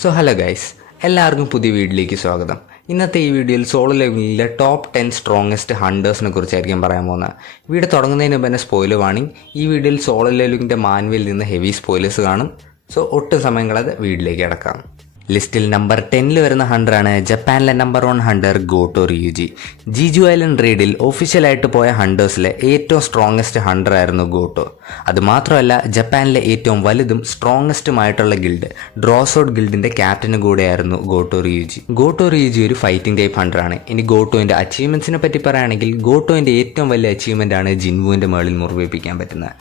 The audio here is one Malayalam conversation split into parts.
ഹലോ ഗൈസ്, എല്ലാവർക്കും പുതിയ വീഡിയോയിലേക്ക് സ്വാഗതം. ഇന്നത്തെ ഈ വീഡിയോയിൽ സോളോ ലെവലിലെ ടോപ്പ് 10 സ്ട്രോങ്ങസ്റ്റ് ഹണ്ടേഴ്സിനെ കുറിച്ചായിരിക്കും പറയാൻ പോകുന്നത്. വീഡിയോ തുടങ്ങുന്നതിന് മുമ്പ് തന്നെ സ്പോയിലർ വാണിംഗ്. ഈ വീഡിയോയിൽ സോളോ ലെവലിൻ്റെ മാനുവലിൽ നിന്ന് ഹെവി സ്പോയിലേഴ്സ് കാണും. ഒട്ടും സമയം കളയാതെ വീഡിയോയിലേക്ക് കിടക്കാം. ലിസ്റ്റിൽ നമ്പർ 10 വരുന്ന ഹണ്ടറാണ് ജപ്പാനിലെ number 1 Hunter Giotto റിയുജി. Jiju island റെയ്ഡിൽ ഒഫീഷ്യലായിട്ട് പോയ ഹണ്ടേഴ്സിലെ ഏറ്റവും സ്ട്രോങ്ങസ്റ്റ് ഹണ്ടർ ആയിരുന്നു ഗോട്ടോ. അതുമാത്രമല്ല, ജപ്പാനിലെ ഏറ്റവും വലുതും സ്ട്രോങ്ങസ്റ്റുമായിട്ടുള്ള ഗിൽഡ് ഡ്രോസോഡ് ഗിൽഡിന്റെ ക്യാപ്റ്റനും കൂടെയായിരുന്നു ഗോട്ടോ റിയുജി. ഗോട്ടോ റിയുജി ഒരു ഫൈറ്റിംഗ് ടൈപ്പ് ഹണ്ടറാണ്. ഇനി ഗോട്ടോന്റെ അച്ചീവ്മെന്റ്സിനെ പറ്റി പറയുകയാണെങ്കിൽ ഗോട്ടോന്റെ ഏറ്റവും വലിയ അച്ചീവ്മെന്റ് ആണ് ജിൻവുവിന്റെ മേളിൽ മുറിവേൽപ്പിക്കാൻ പറ്റുന്നത്.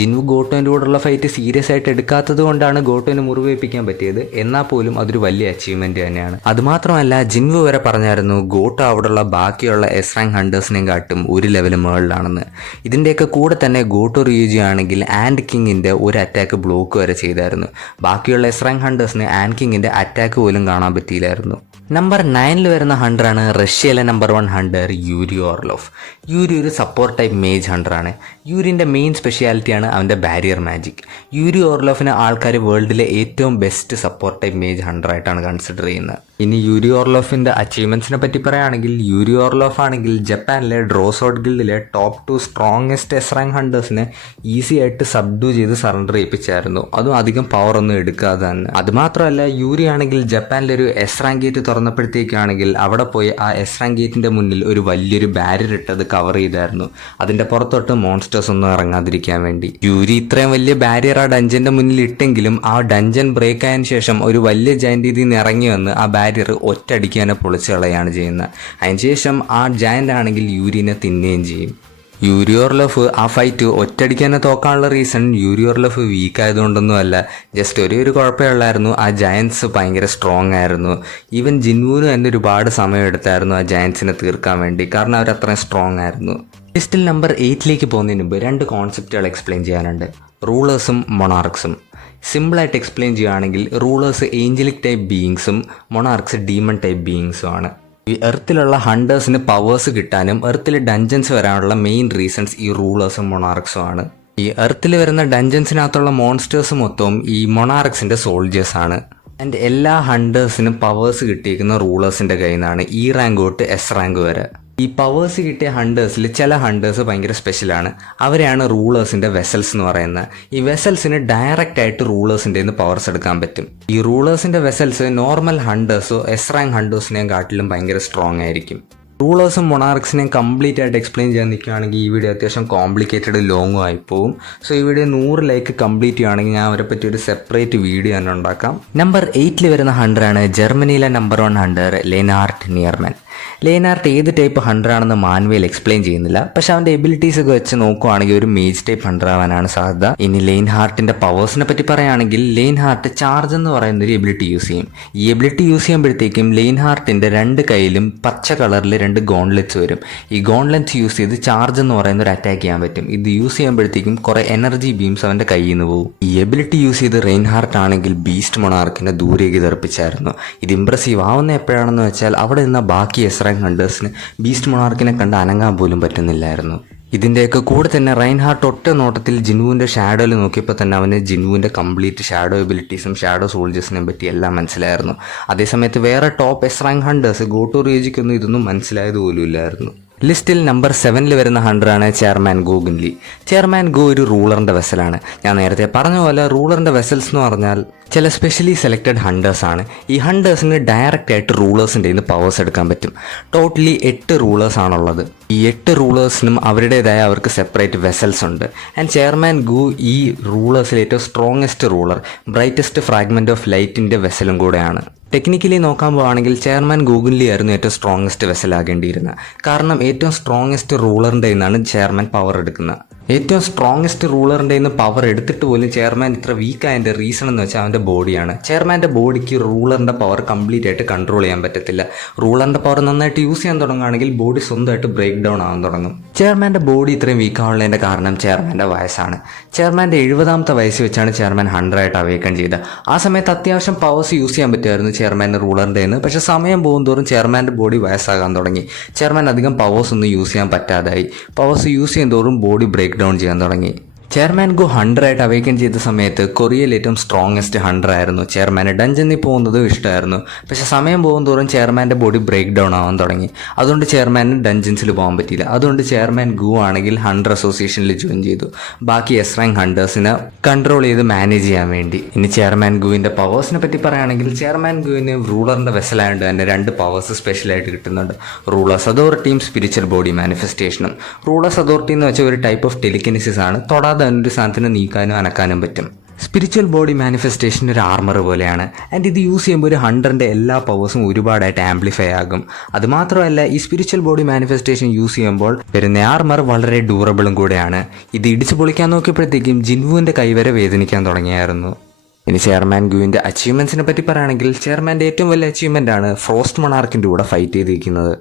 ജിൻവു ഗോട്ടോന്റെ കൂടെയുള്ള ഫൈറ്റ് സീരിയസ് ആയിട്ട് എടുക്കാത്തത് കൊണ്ടാണ് ഗോട്ടോന് മുറിവേൽപ്പിക്കാൻ പറ്റിയത്. എന്നാൽ പോലും അതൊരു വലിയ അച്ചീവ്മെന്റ് തന്നെയാണ്. അതുമാത്രമല്ല, ജിൻവു വരെ പറഞ്ഞായിരുന്നു ഗോട്ടോ അവിടെയുള്ള ബാക്കിയുള്ള എസ് റാങ്ക് ഹണ്ടേഴ്സിനെയും കാട്ടും ഒരു ലെവൽ മുകളിലാണെന്ന്. ഇതിന്റെയൊക്കെ കൂടെ തന്നെ ഗോട്ടോ റിയുജി ആണെങ്കിൽ ആൻഡ് കിങ്ങിന്റെ ഒരു അറ്റാക്ക് ബ്ലോക്ക് വരെ ചെയ്തായിരുന്നു. ബാക്കിയുള്ള എസ് റാങ്ക് ഹണ്ടേഴ്സിന് ആൻഡ് കിങ്ങിന്റെ അറ്റാക്ക് പോലും കാണാൻ പറ്റിയില്ലായിരുന്നു. നമ്പർ 9 വരുന്ന ഹണ്ടറാണ് റഷ്യയിലെ നമ്പർ 1 ഹണ്ടർ യൂരി ഓർലോഫ്. യൂരി ഒരു സപ്പോർട്ട് ടൈപ്പ് മേജ് ഹണ്ടറാണ്. യൂരിൻ്റെ മെയിൻ സ്പെഷ്യാലിറ്റിയാണ് അവൻ്റെ ബാരിയർ മാജിക്. യൂരി ഓർലോഫിനെ ആൾക്കാർ വേൾഡിലെ ഏറ്റവും ബെസ്റ്റ് സപ്പോർട്ട് ടൈപ്പ് മേജ് ഹണ്ടറായിട്ടാണ് കൺസിഡർ ചെയ്യുന്നത്. ഇനി യൂരി ഓർലോഫിൻ്റെ അച്ചീവ്മെൻറ്റ്സിനെ പറ്റി പറയുകയാണെങ്കിൽ യൂരി ഓർലോഫ് ആണെങ്കിൽ ജപ്പാനിലെ ഡ്രോസോഡ് ഗിൽഡിലെ ടോപ്പ് 2 സ്ട്രോങ്ങസ്റ്റ് എസ് റാങ്ക് ഹണ്ടേഴ്സിനെ ഈസി ആയിട്ട് സബ്ഡു ചെയ്ത് സറണ്ടർ ചെയ്യിപ്പിച്ചായിരുന്നു. അതും അധികം പവർ ഒന്നും എടുക്കാതെ തന്നെ. അതുമാത്രമല്ല, യൂരി ആണെങ്കിൽ ജപ്പാനിലെ ഒരു എസ് റാങ്ക് ഗേറ്റ് തുറന്നപ്പോഴത്തേക്കാണെങ്കിൽ അവിടെ പോയി ആ എസ് റാങ്ക് ഗേറ്റിൻ്റെ മുന്നിൽ ഒരു വലിയൊരു ബാരിയർ ഇട്ടത് കവർ ചെയ്തായിരുന്നു. അതിൻ്റെ പുറത്തോട്ട് മോൺസ്റ്റേഴ്സ് ഒന്നും ഇറങ്ങാതിരിക്കാൻ വേണ്ടി. യൂരി ഇത്രയും വലിയ ബാരിയർ ആ ഡഞ്ചൻ്റെ മുന്നിൽ ഇട്ടെങ്കിലും ആ ഡഞ്ചൻ ബ്രേക്ക് ആയതിനു ശേഷം ഒരു വലിയ ജയന്റ് ഇതിൽ നിന്ന് ഇറങ്ങി വന്ന് ആ ബാരിയർ ഒറ്റയടിക്ക് തന്നെ പൊളിച്ച് കളയാണ് ചെയ്യുന്നത്. അതിനുശേഷം ആ ജയന്റ് ആണെങ്കിൽ യൂരിനെ തിന്നുകയും ചെയ്യും. യൂരി ഓർലോഫ് ആ ഫൈറ്റ് ഒറ്റയടിക്ക് തന്നെ തോക്കാനുള്ള റീസൺ യൂരി ഓർലോഫ് വീക്ക് ആയതുകൊണ്ടൊന്നും അല്ല. ജസ്റ്റ് ഒരു കുഴപ്പമേ ഉള്ളായിരുന്നു, ആ ജയൻസ് ഭയങ്കര സ്ട്രോങ് ആയിരുന്നു. ഈവൻ ജിൻവുവിന് തന്നെ ഒരുപാട് സമയം എടുത്തായിരുന്നു ആ ജയൻസിനെ തീർക്കാൻ വേണ്ടി, കാരണം അവർ അത്രയും സ്ട്രോങ് ആയിരുന്നു. ലിസ്റ്റിൽ നമ്പർ 8 പോകുന്നതിന് മുമ്പ് 2 കോൺസെപ്റ്റുകൾ എക്സ്പ്ലെയിൻ ചെയ്യാനുണ്ട്: റൂളേഴ്സും മൊണാർക്സും. സിമ്പിളായിട്ട് എക്സ്പ്ലെയിൻ ചെയ്യുകയാണെങ്കിൽ റൂളേഴ്സ് ഏഞ്ചലിക് ടൈപ്പ് ബീയിങ്സും മൊണാർക്സ് ഡീമൺ ടൈപ്പ് ബീയിങ്സും ആണ്. ഈ എർത്തിലുള്ള ഹണ്ടേഴ്സിന് പവേഴ്സ് കിട്ടാനും എർത്തിൽ ഡഞ്ചൻസ് വരാനുള്ള മെയിൻ റീസൺസ് ഈ റൂളേഴ്സും മൊണാർക്സും ആണ്. ഈ എർത്തിൽ വരുന്ന ഡഞ്ചൻസിനകത്തുള്ള മോൺസ്റ്റേഴ്സ് മൊത്തവും ഈ മൊണാർക്സിന്റെ സോൾജേഴ്സ് ആണ്. ആൻഡ് എല്ലാ ഹണ്ടേഴ്സിനും പവേഴ്സ് കിട്ടിയിരിക്കുന്ന റൂളേഴ്സിന്റെ കയ്യിൽ നിന്നാണ് ഈ റാങ്ക് തൊട്ട് എസ് റാങ്ക് വരെ. ഈ പവേഴ്സ് കിട്ടിയ ഹണ്ടേഴ്സിൽ ചില ഹണ്ടേഴ്സ് ഭയങ്കര സ്പെഷ്യലാണ്. അവരെയാണ് റൂളേഴ്സിന്റെ വെസൽസ് എന്ന് പറയുന്നത്. ഈ വെസൽസിന് ഡയറക്റ്റ് ആയിട്ട് റൂളേഴ്സിൻ്റെ നിന്ന് പവേഴ്സ് എടുക്കാൻ പറ്റും. ഈ റൂളേഴ്സിന്റെ വെസൽസ് നോർമൽ ഹണ്ടേഴ്സോ എസ് റാങ്ക് ഹണ്ടേഴ്സിനെയും കാട്ടിലും ഭയങ്കര സ്ട്രോങ് ആയിരിക്കും. റൂളേഴ്സും മൊണാർക്സിനെയും കംപ്ലീറ്റ് ആയിട്ട് എക്സ്പ്ലെയിൻ ചെയ്യാൻ നിൽക്കുകയാണെങ്കിൽ ഈ വീഡിയോ അത്യാവശ്യം കോംപ്ലിക്കേറ്റഡ് ലോങ്ങും ആയിപ്പോവും. ഈ വീഡിയോ 100 ലൈക്ക് കംപ്ലീറ്റ് ചെയ്യുകയാണെങ്കിൽ ഞാൻ അവരെ പറ്റി ഒരു സെപ്പറേറ്റ് വീഡിയോ തന്നെ ഉണ്ടാക്കാം. നമ്പർ 8 വരുന്ന ഹണ്ടറാണ് ജർമ്മനിയിലെ നമ്പർ 1 ഹണ്ടർ ലെയ്നാർട്ട് നിയർമാൻ. ലെയ്നാർട്ട് ഏത് ടൈപ്പ് ഹണ്ടർ ആണെന്ന് മാനുവൽ എക്സ്പ്ലെയിൻ ചെയ്യുന്നില്ല, പക്ഷെ അവൻ്റെ എബിലിറ്റീസ് ഒക്കെ വെച്ച് നോക്കുവാണെങ്കിൽ ഒരു മേജ് ടൈപ്പ് ഹണ്ടർ ആവാനാണ് സാധ്യത. ഇനി ലെയ്ൻഹാർട്ടിന്റെ പവേഴ്സിനെ പറ്റി പറയുകയാണെങ്കിൽ ലെയ്ൻഹാർട്ട് ചാർജ് എന്ന് പറയുന്ന ഒരു എബിലിറ്റി യൂസ് ചെയ്യും. ഈ എബിലിറ്റി യൂസ് ചെയ്യുമ്പോഴത്തേക്കും ലെയ്ൻഹാർട്ടിന്റെ 2 കൈയിലും പച്ച കളറിൽ 2 ഗോൺലെറ്റ്സ് വരും. ഈ ഗോൺലെറ്റ്സ് യൂസ് ചെയ്ത് ചാർജ് എന്ന് പറയുന്ന ഒരു അറ്റാക്ക് ചെയ്യാൻ പറ്റും. ഇത് യൂസ് ചെയ്യുമ്പോഴത്തേക്കും കുറെ എനർജി ബീംസ് അവന്റെ കയ്യിൽ നിന്ന് പോകും. ഈ എബിലിറ്റി യൂസ് ചെയ്ത് റെയിൻഹാർട്ട് ആണെങ്കിൽ ബീസ്റ്റ് മൊണാർക്കിനെ ദൂരേക്ക് തെറിപ്പിച്ചായിരുന്നു. ഇത് ഇംപ്രസീവ് ആവുന്ന എപ്പോഴാണെന്ന് വെച്ചാൽ അവിടെ നിന്ന് ബാക്കി എസ് റാങ്ക് ഹണ്ടേഴ്സിന് ബീസ്റ്റ് മൊണാർക്കിനെ കണ്ട് അനങ്ങാൻ പോലും പറ്റുന്നില്ലായിരുന്നു. ഇതിൻ്റെയൊക്കെ കൂടെ തന്നെ റൈൻഹാർട്ട് ഒറ്റ നോട്ടത്തിൽ ജിൻവുവിൻ്റെ ഷാഡോയിൽ നോക്കിയപ്പോൾ തന്നെ അവന് ജിൻവുവിൻ്റെ കംപ്ലീറ്റ് ഷാഡോ എബിലിറ്റീസും ഷാഡോ സോൾജേഴ്സിനെ പറ്റി എല്ലാം മനസ്സിലായിരുന്നു. അതേസമയത്ത് വേറെ top S rank hunters Giotto റിയുജിക്കൊന്നും ഇതൊന്നും മനസ്സിലായത് പോലും ഇല്ലായിരുന്നു. ലിസ്റ്റിൽ നമ്പർ 7 വരുന്ന ഹണ്ടറാണ് ചെയർമാൻ ഗോ ഗിൻലി. ചെയർമാൻ ഗോ ഒരു റൂളറിന്റെ വെസലാണ്. ഞാൻ നേരത്തെ പറഞ്ഞ പോലെ റൂളറിന്റെ വെസൽസ് എന്ന് പറഞ്ഞാൽ ചില സ്പെഷ്യലി സെലക്റ്റഡ് ഹണ്ടേഴ്സ് ആണ്. ഈ ഹണ്ടേഴ്സിന് ഡയറക്റ്റ് ആയിട്ട് റൂളേഴ്സിൻ്റെ നിന്ന് പവേഴ്സ് എടുക്കാൻ പറ്റും. ടോട്ടലി 8 റൂളേഴ്സ് ആണുള്ളത്. ഈ 8 റൂളേഴ്സിനും അവരുടേതായ അവർക്ക് സെപ്പറേറ്റ് വെസൽസ് ഉണ്ട്. ആൻഡ് ചെയർമാൻ ഗു ഈ റൂളേഴ്സിൽ ഏറ്റവും strongest ruler, brightest fragment of ലൈറ്റിന്റെ വെസലും കൂടെയാണ്. ടെക്നിക്കലി നോക്കാൻ പോവുകയാണെങ്കിൽ ചെയർമാൻ ഗൂഗിൻലി ആയിരുന്നു ഏറ്റവും സ്ട്രോങ്ങസ്റ്റ് വെസലാകേണ്ടിയിരുന്നത്. കാരണം ഏറ്റവും സ്ട്രോങ്ങസ്റ്റ് റൂളറിൻ്റെ നിന്നാണ് ചെയർമാൻ പവർ എടുക്കുന്നത്. ഏറ്റവും സ്ട്രോങ്ങസ്റ്റ് റൂളറിൻ്റെ നിന്ന് പവർ എടുത്തിട്ട് പോലും ചെയർമാൻ ഇത്ര വീക്ക് ആയതിൻ്റെ റീസൺ എന്ന് വെച്ചാൽ അവൻ്റെ ബോഡിയാണ്. ചെയർമാൻ്റെ ബോഡിക്ക് റൂളറിൻ്റെ പവർ കംപ്ലീറ്റ് ആയിട്ട് കൺട്രോൾ ചെയ്യാൻ പറ്റത്തില്ല. റൂളറിൻ്റെ പവർ നന്നായിട്ട് യൂസ് ചെയ്യാൻ തുടങ്ങുകയാണെങ്കിൽ ബോഡി സ്വന്തമായിട്ട് ബ്രേക്ക് ഡൗൺ ആവാൻ തുടങ്ങും. ചെയർമാൻ്റെ ബോഡി ഇത്രയും വീക്ക് ആവുന്നതിൻ്റെ കാരണം ചെയർമാൻ്റെ വയസ്സാണ്. ചെയർമാൻ്റെ 70ാമത്തെ വയസ്സ് വെച്ചാണ് ചെയർമാൻ 100 ആയിട്ട് അവേക്കൺ ചെയ്തത്. ആ സമയത്ത് അത്യാവശ്യം പവേഴ്സ് യൂസ് ചെയ്യാൻ പറ്റുമായിരുന്നു ചെയർമാൻ്റെ റൂളറിൻ്റെ നിന്ന്. പക്ഷേ സമയം പോകുന്തോറും ചെയർമാൻ്റെ ബോഡി വയസ്സാകാൻ തുടങ്ങി. ചെയർമാൻ അധികം പവേഴ്സ് ഒന്നും യൂസ് ചെയ്യാൻ പറ്റാതായി. പവേഴ്സ് യൂസ് ചെയ്യുന്നതോറും ബോഡി ബ്രേക്ക് ഡൗൺ ചെയ്യാൻ തുടങ്ങി. ചെയർമാൻ ഗോ 100 ആയിട്ട് അവേക്കൻ ചെയ്ത സമയത്ത് കൊറിയയിൽ ഏറ്റവും സ്ട്രോങ്ങസ്റ്റ് 100 ആയിരുന്നു. ചെയർമാന് ഡഞ്ചനിൽ പോകുന്നതും ഇഷ്ടമായിരുന്നു. പക്ഷെ സമയം പോകും തോറും ചെയർമാൻ്റെ ബോഡി ബ്രേക്ക് ഡൗൺ ആവാൻ തുടങ്ങി. അതുകൊണ്ട് ചെയർമാന് ഡഞ്ചൻസിൽ പോകാൻ പറ്റിയില്ല. അതുകൊണ്ട് ചെയർമാൻ ഗു ആണെങ്കിൽ 100 അസോസിയേഷനിൽ ജോയിൻ ചെയ്തു, ബാക്കി എസ് റാങ്ക് ഹണ്ടേഴ്സിനെ കൺട്രോൾ ചെയ്ത് മാനേജ് ചെയ്യാൻ വേണ്ടി. ഇനി ചെയർമാൻ ഗുവിൻ്റെ പവേഴ്സിനെ പറ്റി പറയുകയാണെങ്കിൽ ചെയർമാൻ ഗുവിന് റൂളറിൻ്റെ വെസലായതുകൊണ്ട് തന്നെ 2 പവേഴ്സ് സ്പെഷ്യലായിട്ട് കിട്ടുന്നുണ്ട്. റൂളേഴ്സ് അതോറിറ്റിയും സ്പിരിച്വൽ ബോഡി മാനിഫെസ്റ്റേഷനും. റൂളേഴ്സ് അതോറിറ്റി എന്ന് വെച്ചാൽ ഒരു ടൈപ്പ് ഓഫ് ടെലിക്കിനിസിസ് ആണ്. തൊടാതെ ഒരു സാധനത്തിന് നീക്കാനും അനക്കാനും പറ്റും. സ്പിരിച്വൽ ബോഡി മാനിഫെസ്റ്റേഷൻ ഒരു ആർമർ പോലെയാണ്. ആൻഡ് ഇത് യൂസ് ചെയ്യുമ്പോൾ ഒരു 100ൻ്റെ എല്ലാ പവേഴ്സും ഒരുപാടായിട്ട് ആംപ്ലിഫൈ ആകും. അതുമാത്രമല്ല, ഈ സ്പിരിച്വൽ ബോഡി മാനിഫെസ്റ്റേഷൻ യൂസ് ചെയ്യുമ്പോൾ വരുന്ന ആർമർ വളരെ ഡ്യൂറബിളും കൂടെയാണ്. ഇത് ഇടിച്ചു പൊളിക്കാൻ നോക്കിയപ്പോഴത്തേക്കും ജിൻവുവിൻ്റെ കൈവരെ വേദനിക്കാൻ തുടങ്ങിയായിരുന്നു. ഇനി ചെയർമാൻ ഗുവിൻ്റെ അച്ചീവ്മെൻറ്റ്സിനെ പറ്റി പറയുകയാണെങ്കിൽ ചെയർമാൻ്റെ ഏറ്റവും വലിയ അച്ചീവ്മെൻ്റ് ആണ് ഫ്രോസ്റ്റ് മൊണാർക്കിൻ്റെ കൂടെ ഫൈറ്റ് ചെയ്തിരിക്കുന്നത്.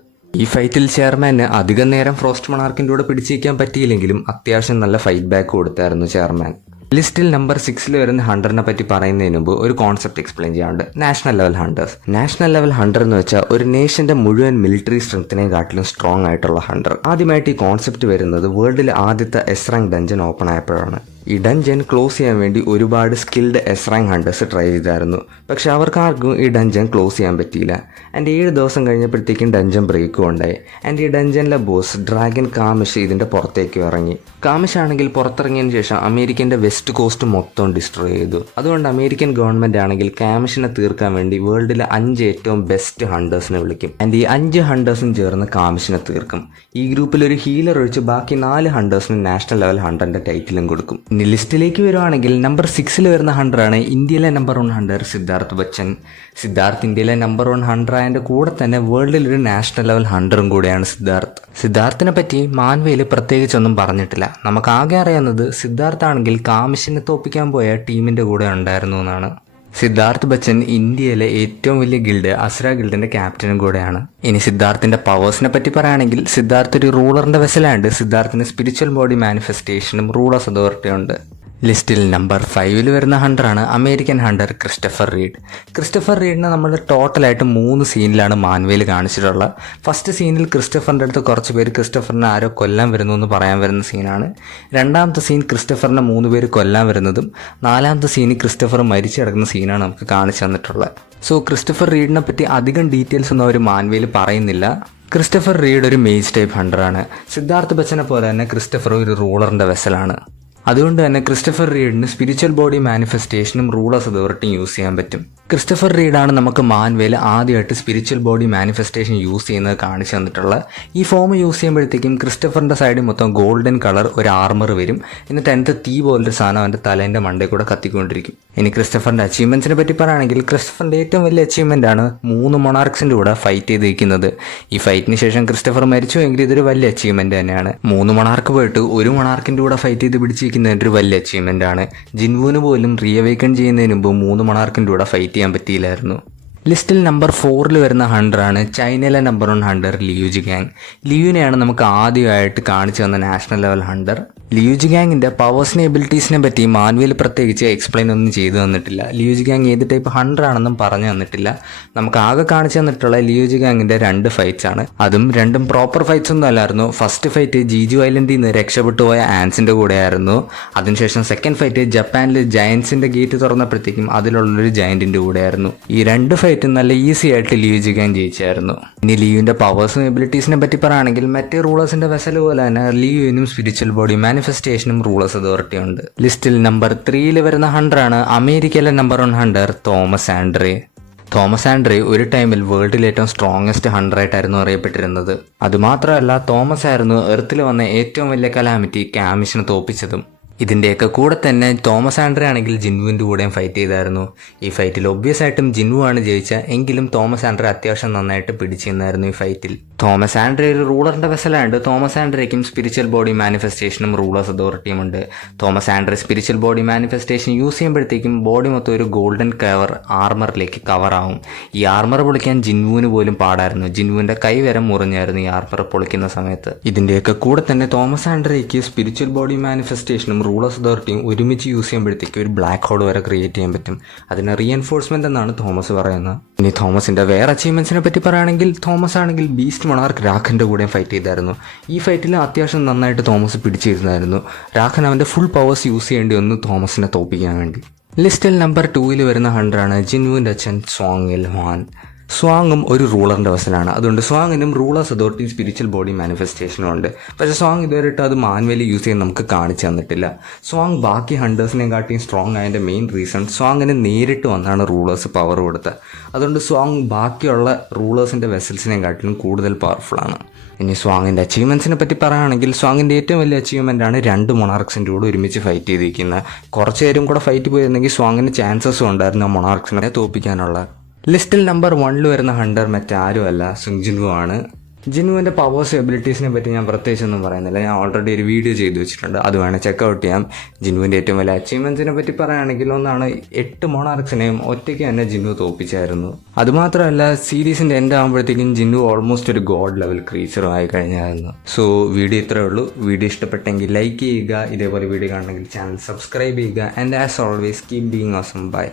ഈ ഫൈറ്റിൽ ചെയർമാന് അധികം നേരം ഫ്രോസ്റ്റ് മൊണാർക്കിൻ്റെ കൂടെ പിടിച്ചിരിക്കാൻ പറ്റിയില്ലെങ്കിലും അത്യാവശ്യം നല്ല ഫൈറ്റ് ബാക്ക് കൊടുത്തായിരുന്നു ചെയർമാൻ. ലിസ്റ്റിൽ നമ്പർ 6 വരുന്ന 100നെ പറ്റി പറയുന്നതിന് മുമ്പ് ഒരു കോൺസെപ്റ്റ് എക്സ്പ്ലെയിൻ ചെയ്യാറുണ്ട്. National level hunters. National level Hunter എന്ന് വെച്ചാൽ ഒരു നേഷന്റെ മുഴുവൻ മിലിറ്ററി സ്ട്രെങ്ത്തിനെക്കാട്ടിലും സ്ട്രോങ് ആയിട്ടുള്ള ഹണ്ടർ. ആദ്യമായിട്ട് ഈ കോൺസെപ്റ്റ് വരുന്നത് വേൾഡിലെ ആദ്യത്തെ എസ് റാങ്ക് ഡഞ്ചൻ ഓപ്പൺ ആയപ്പോഴാണ്. ഈ ഡഞ്ചൻ ക്ലോസ് ചെയ്യാൻ വേണ്ടി ഒരുപാട് skilled S rank hunters try ചെയ്തായിരുന്നു. പക്ഷെ അവർക്കാർക്കും ഈ ഡഞ്ചൻ ക്ലോസ് ചെയ്യാൻ പറ്റിയില്ല. ആൻഡ് 7 ദിവസം കഴിഞ്ഞപ്പോഴത്തേക്കും ഡഞ്ചൻ ബ്രേക്കും ഉണ്ടായി. ആൻഡ് ഈ ഡഞ്ചനിലെ ബോസ് ഡ്രാഗൻ കാമിഷ് ഇതിൻ്റെ പുറത്തേക്ക് ഇറങ്ങി. കാമിഷ് ആണെങ്കിൽ പുറത്തിറങ്ങിയതിന് ശേഷം അമേരിക്കൻ്റെ വെസ്റ്റ് കോസ്റ്റ് മൊത്തം ഡിസ്ട്രോയ് ചെയ്തു. അതുകൊണ്ട് അമേരിക്കൻ ഗവൺമെൻറ് ആണെങ്കിൽ കാമിഷിനെ തീർക്കാൻ വേണ്ടി വേൾഡിലെ 5 ഏറ്റവും ബെസ്റ്റ് ഹണ്ടേഴ്സിനെ വിളിക്കും. ആൻഡ് ഈ 5 ഹണ്ടേഴ്സും ചേർന്ന് കാമിഷിനെ തീർക്കും. ഈ ഗ്രൂപ്പിൽ ഒരു ഹീലർ ഒഴിച്ച് ബാക്കി 4 ഹണ്ടേഴ്സിന് നാഷണൽ ലെവൽ ഹണ്ടറിൻ്റെ ടൈറ്റിലും കൊടുക്കും. ഇനി ലിസ്റ്റിലേക്ക് വരുവാണെങ്കിൽ നമ്പർ 6 വരുന്ന ഹണ്ടറാണ് ഇന്ത്യയിലെ നമ്പർ 1 ഹണ്ടർ സിദ്ധാർത്ഥ് ബച്ചൻ. സിദ്ധാർത്ഥ് ഇന്ത്യയിലെ നമ്പർ 1 ഹണ്ടർ ആയതിൻ്റെ കൂടെ തന്നെ വേൾഡിൽ ഒരു നാഷണൽ ലെവൽ ഹണ്ടറും കൂടെയാണ് സിദ്ധാർത്ഥ്. സിദ്ധാർത്ഥിനെ പറ്റി മാൻവേയിൽ പ്രത്യേകിച്ചൊന്നും പറഞ്ഞിട്ടില്ല. നമുക്ക് ആകെ അറിയാവുന്നത് സിദ്ധാർത്ഥ് ആണെങ്കിൽ കാമിഷിനെ തോപ്പിക്കാൻ പോയ ടീമിൻ്റെ കൂടെ ഉണ്ടായിരുന്നു എന്നാണ്. സിദ്ധാർത്ഥ് ബച്ചൻ ഇന്ത്യയിലെ ഏറ്റവും വലിയ ഗിൽഡ് അസുര ഗിൽഡിന്റെ ക്യാപ്റ്റനും കൂടെയാണ്. ഇനി സിദ്ധാർത്ഥിന്റെ പവേഴ്സിനെ പറ്റി പറയുകയാണെങ്കിൽ സിദ്ധാർത്ഥ് ഒരു റൂളറിന്റെ വെസലാണ്ട് സിദ്ധാർത്ഥിന് സ്പിരിച്വൽ ബോഡി മാനിഫെസ്റ്റേഷനും റൂളേഴ്സ് അതോറിറ്റി ഉണ്ട്. ലിസ്റ്റിൽ നമ്പർ 5 വരുന്ന ഹണ്ടറാണ് American hunter Christopher Reed. Christopher റീഡിനെ നമ്മൾ ടോട്ടലായിട്ട് 3 സീനിലാണ് മാൻവേയിൽ കാണിച്ചിട്ടുള്ളത്. ഫസ്റ്റ് സീനിൽ ക്രിസ്റ്റഫറിൻ്റെ അടുത്ത് കുറച്ച് പേര് ക്രിസ്റ്റഫറിനെ ആരോ കൊല്ലാൻ വരുന്നു എന്ന് പറയാൻ വരുന്ന സീനാണ്. രണ്ടാമത്തെ സീൻ ക്രിസ്റ്റഫറിനെ 3 പേര് കൊല്ലാൻ വരുന്നതും 4ാമത്തെ സീനിൽ ക്രിസ്റ്റഫർ മരിച്ചു കിടക്കുന്ന സീനാണ് നമുക്ക് കാണിച്ചു തന്നിട്ടുള്ളത്. സോ ക്രിസ്റ്റഫർ റീഡിനെ പറ്റി അധികം ഡീറ്റെയിൽസ് ഒന്നും അവർ മാൻവേയിൽ പറയുന്നില്ല. ക്രിസ്റ്റഫർ റീഡ് ഒരു മേജ് ടൈപ്പ് ഹണ്ടറാണ്. സിദ്ധാർത്ഥ് ബച്ചനെ പോലെ തന്നെ ക്രിസ്റ്റഫർ ഒരു റൂളറിൻ്റെ വെസലാണ്. അതുകൊണ്ട് തന്നെ ക്രിസ്റ്റഫർ റീഡിന് സ്പിരിച്വൽ ബോഡി മാനിഫെസ്റ്റേഷനും റൂളേഴ്സ് അതോറിറ്റിയും യൂസ് ചെയ്യാൻ പറ്റും. ക്രിസ്റ്റഫർ റീഡാണ് നമുക്ക് മാൻവേയിൽ ആദ്യമായിട്ട് സ്പിരിച്വൽ ബോഡി മാനിഫെസ്റ്റേഷൻ യൂസ് ചെയ്യുന്നത് കാണിച്ചു തന്നിട്ടുള്ളത്. ഈ ഫോം യൂസ് ചെയ്യുമ്പോഴത്തേക്കും ക്രിസ്റ്റഫറിൻ്റെ സൈഡിൽ മൊത്തം ഗോൾഡൻ കളർ ഒരു ആർമർ വരും. എന്നിട്ട് അതിൻ്റെ തീ പോലൊരു സാധനം അവൻ്റെ തലേൻ്റെ മണ്ടയിൽ കൂടെ കത്തിക്കൊണ്ടിരിക്കും. ഇനി ക്രിസ്റ്റഫറിൻ്റെ അച്ചീവ്മെൻറ്റ്സിനെ പറ്റി പറയുകയാണെങ്കിൽ ക്രിസ്റ്റഫറിൻ്റെ ഏറ്റവും വലിയ അച്ചീവ്മെൻ്റ് ആണ് 3 മൊണാർക്സിൻ്റെ കൂടെ ഫൈറ്റ് ചെയ്തിരിക്കുന്നത്. ഈ ഫൈറ്റിന് ശേഷം ക്രിസ്റ്റഫർ മരിച്ചുവെങ്കിൽ ഇതൊരു വലിയ അച്ചീവ്മെൻറ്റ് തന്നെയാണ്. 3 മൊണാർക്ക് പോയിട്ട് ഒരു മൊണാർക്കിൻ്റെ കൂടെ ഫൈറ്റ് ചെയ്ത് പിടിച്ചിരിക്കുന്നത് ഒരു വലിയ അച്ചീവ്മെൻ്റ് ആണ്. ജിൻവുവിന് പോലും റീഅവേക്കൺ ചെയ്യുന്നതിന് മുമ്പ് 3 മൊണാർക്കിൻ്റെ കൂടെ ഫൈറ്റ് ചെയ്യാൻ പറ്റിയില്ലായിരുന്നു. ലിസ്റ്റിൽ നമ്പർ 4 വരുന്ന ഹണ്ടറാണ് ചൈനയിലെ നമ്പർ 1 ഹണ്ടർ ലിയൂജി ഗാങ്. ലിയുവിനെയാണ് നമുക്ക് ആദ്യമായിട്ട് കാണിച്ചു തന്ന നാഷണൽ ലെവൽ ഹണ്ടർ. ലിയൂജി ഗാങ്ങിൻ്റെ പവേഴ്സിനെ എബിലിറ്റീസിനെ പറ്റി മാൻവേൽ പ്രത്യേകിച്ച് എക്സ്പ്ലെയിൻ ഒന്നും ചെയ്തു തന്നിട്ടില്ല. ലിയൂജി ഗാങ് ഏത് ടൈപ്പ് ഹണ്ടർ ആണെന്നും പറഞ്ഞു തന്നിട്ടില്ല. നമുക്ക് ആകെ കാണിച്ചു തന്നിട്ടുള്ള ലിയൂജി ഗാങ്ങിൻ്റെ 2 ഫൈറ്റ്സ് ആണ്. അതും രണ്ടും പ്രോപ്പർ ഫൈറ്റ്സ് ഒന്നും അല്ലായിരുന്നു. ഫസ്റ്റ് ഫൈറ്റ് ജീജു ഐലൻഡിൽ നിന്ന് രക്ഷപ്പെട്ടു പോയ ആൻസിൻ്റെ കൂടെയായിരുന്നു. അതിനുശേഷം സെക്കൻഡ് ഫൈറ്റ് ജപ്പാനിൽ ജയൻസിൻ്റെ ഗേറ്റ് തുറന്നപ്പോഴത്തേക്കും അതിലുള്ളൊരു ജയൻറ്റിൻ്റെ കൂടെയായിരുന്നു. ഈ 2 ഫൈറ്റും നല്ല ഈസി ആയിട്ട് ലിയൂജി ഗാങ് ജയിച്ചായിരുന്നു. ഇനി ലിയുവിൻ്റെ പവേഴ്സും എബിലിറ്റീസിനെ പറ്റി പറയുകയാണെങ്കിൽ മറ്റേ റൂളേഴ്സിൻ്റെ വെസൽ പോലെ തന്നെ ലിയുവിനും സ്പിരിച്വൽ ബോഡി മാനിഫെസ്റ്റേഷനും റൂളേഴ്സ് അതോറിറ്റി ഉണ്ട്. ലിസ്റ്റിൽ നമ്പർ 3 വരുന്ന ഹണ്ടറാണ് അമേരിക്കയിലെ number 1 hunter Thomas Andre. Thomas Andre ഒരു ടൈമിൽ വേൾഡിൽ ഏറ്റവും സ്ട്രോങ്ങസ്റ്റ് ഹണ്ടറായിട്ടായിരുന്നു അറിയപ്പെട്ടിരുന്നത്. അതുമാത്രമല്ല തോമസ് ആയിരുന്നു എർത്തിൽ വന്ന ഏറ്റവും വലിയ കലാമിറ്റി കാമിഷിനെ തോപ്പിച്ചതും. ഇതിൻ്റെയൊക്കെ കൂടെ തന്നെ തോമസ് ആൻഡ്രേ ആണെങ്കിൽ ജിൻവുവിൻ്റെ കൂടെയും ഫൈറ്റ് ചെയ്തായിരുന്നു. ഈ ഫൈറ്റിൽ ഒബ്വിയസ് ആയിട്ടും ജിൻവു ആണ് ജയിച്ച. എങ്കിലും തോമസ് ആൻഡ്രേ അത്യാവശ്യം നന്നായിട്ട് പിടിച്ചിരുന്നായിരുന്നു ഈ ഫൈറ്റിൽ. തോമസ് ആൻഡ്രേ ഒരു റൂളറിൻ്റെ വെസലാണ്ട് തോമസ് ആൻഡ്രേക്കും സ്പിരിച്വൽ ബോഡി മാനിഫെസ്റ്റേഷനും റൂളേഴ്സ് അതോറിറ്റിയും ഉണ്ട്. Thomas Andre spiritual body manifestation use ചെയ്യുമ്പോഴത്തേക്കും ബോഡി മൊത്തം ഒരു ഗോൾഡൻ കവർ ആർമറിലേക്ക് കവറാവും. ഈ ആർമർ പൊളിക്കാൻ ജിൻവുവിന് പോലും പാടായിരുന്നു. ജിൻവുവിൻ്റെ കൈ വരെ മുറിഞ്ഞായിരുന്നു ഈ ആർമർ പൊളിക്കുന്ന സമയത്ത്. ഇതിൻ്റെയൊക്കെ കൂടെ തന്നെ തോമസ് ആൻഡ്രേക്ക് സ്പിരിച്വൽ ബോഡി മാനിഫെസ്റ്റേഷനും റൂളേഴ്സ് അതോറിറ്റിയും ഒരുമിച്ച് യൂസ് ചെയ്യുമ്പോഴത്തേക്ക് ഒരു ബ്ലാക്ക് ഹോൾ വരെ ക്രിയേറ്റ് ചെയ്യാൻ പറ്റും. അതിന് റീഎൻഫോഴ്സ്മെൻ്റ് എന്നാണ് തോമസ് പറയുന്നത്. ഇനി തോമസിൻ്റെ വേറെ അച്ചീവ്മെൻറ്റ്സിനെ പറ്റി പറയുകയാണെങ്കിൽ തോമസ് ആണെങ്കിൽ ബീസ്റ്റ് മൊണാർക്ക് രാഖൻ്റെ കൂടെ ഫൈറ്റ് ചെയ്തായിരുന്നു. ഈ ഫൈറ്റിൽ അത്യാവശ്യം നന്നായിട്ട് തോമസ് പിടിച്ചിരുന്നായിരുന്നു. രാഖൻ അവൻ്റെ ഫുൾ പവേഴ്സ് യൂസ് ചെയ്യേണ്ടി വന്നു തോമസിനെ തോൽപ്പിക്കാൻ വേണ്ടി. ലിസ്റ്റിൽ നമ്പർ 2 വരുന്ന ഹണ്ടറാണ് ജിൻവുവിൻ്റെ അച്ഛൻ സ്വാങ് ഹ്വാൻ. സ്വാങ്ങും ഒരു റൂളറിൻ്റെ വസലാണ്. അതുകൊണ്ട് സ്വാങ്ങിനും റൂളേഴ്സ് അതോറിറ്റി സ്പിരിച്വൽ ബോഡി മാനിഫെസ്റ്റേഷനും ഉണ്ട്. പക്ഷേ സ്വാങ് ഇതുവരെയിട്ട് അത് മാനുവലി യൂസ് ചെയ്യാൻ നമുക്ക് കാണിച്ചു തന്നിട്ടില്ല. സ്വാങ് ബാക്കി ഹണ്ടേഴ്സിനെയും കാട്ടിയും സ്ട്രോങ് ആയതിൻ്റെ മെയിൻ റീസൺ സ്വാങ്ങിന് നേരിട്ട് വന്നാണ് റൂളേഴ്സ് പവർ കൊടുത്തത്. അതുകൊണ്ട് സ്വാങ് ബാക്കിയുള്ള റൂളേഴ്സിൻ്റെ വെസൽസിനെയും കാട്ടിലും കൂടുതൽ പവർഫുള്ളാണ്. ഇനി സ്വാങ്ങിൻ്റെ അച്ചീവ്മെൻറ്റ്സിനെ പറ്റി പറയുകയാണെങ്കിൽ സ്വാങ്ങിൻ്റെ ഏറ്റവും വലിയ അച്ചീവ്മെൻ്റാണ് 2 മൊണാർക്സിൻ്റെ കൂടെ ഒരുമിച്ച് ഫൈറ്റ് ചെയ്തിരിക്കുന്നത്. കുറച്ച് പേരും കൂടെ ഫൈറ്റ് പോയിരുന്നെങ്കിൽ സ്വാങ്ങിന് ചാൻസസും ഉണ്ടായിരുന്നു ആ മൊണാർക്സിനെ തോൽപ്പിക്കാനുള്ള. ലിസ്റ്റിൽ നമ്പർ 1 വരുന്ന ഹണ്ടർ മറ്റാരുമല്ല സുങ് ജിൻവു ആണ്. ജിൻവുവിൻ്റെ പവേഴ്സ് എബിലിറ്റീസിനെ പറ്റി ഞാൻ പ്രത്യേകിച്ചൊന്നും പറയുന്നില്ല. ഞാൻ ഓൾറെഡി ഒരു വീഡിയോ ചെയ്ത് വെച്ചിട്ടുണ്ട്, അത് വേണേൽ ചെക്കൗട്ട് ചെയ്യാം. ജിൻവുവിൻ്റെ ഏറ്റവും വലിയ അച്ചീവ്മെൻറ്റ്സിനെ പറ്റി പറയുകയാണെങ്കിൽ ഒന്നാണ് 8 മൊണാർക്സിനെയും ഒറ്റയ്ക്ക് തന്നെ ജിൻവു തോൽപ്പിച്ചായിരുന്നു. അതുമാത്രമല്ല സീരീസിൻ്റെ എൻഡ് ആകുമ്പോഴത്തേക്കും ജിൻവു ഓൾമോസ്റ്റ് ഒരു ഗോഡ് ലെവൽ ക്രീച്ചറും ആയി കഴിഞ്ഞായിരുന്നു. സോ വീഡിയോ ഇത്രയേ ഉള്ളൂ. വീഡിയോ ഇഷ്ടപ്പെട്ടെങ്കിൽ ലൈക്ക് ചെയ്യുക, ഇതേപോലെ വീഡിയോ കാണണമെങ്കിൽ ചാനൽ സബ്സ്ക്രൈബ് ചെയ്യുക. And as always keep being awesome. By.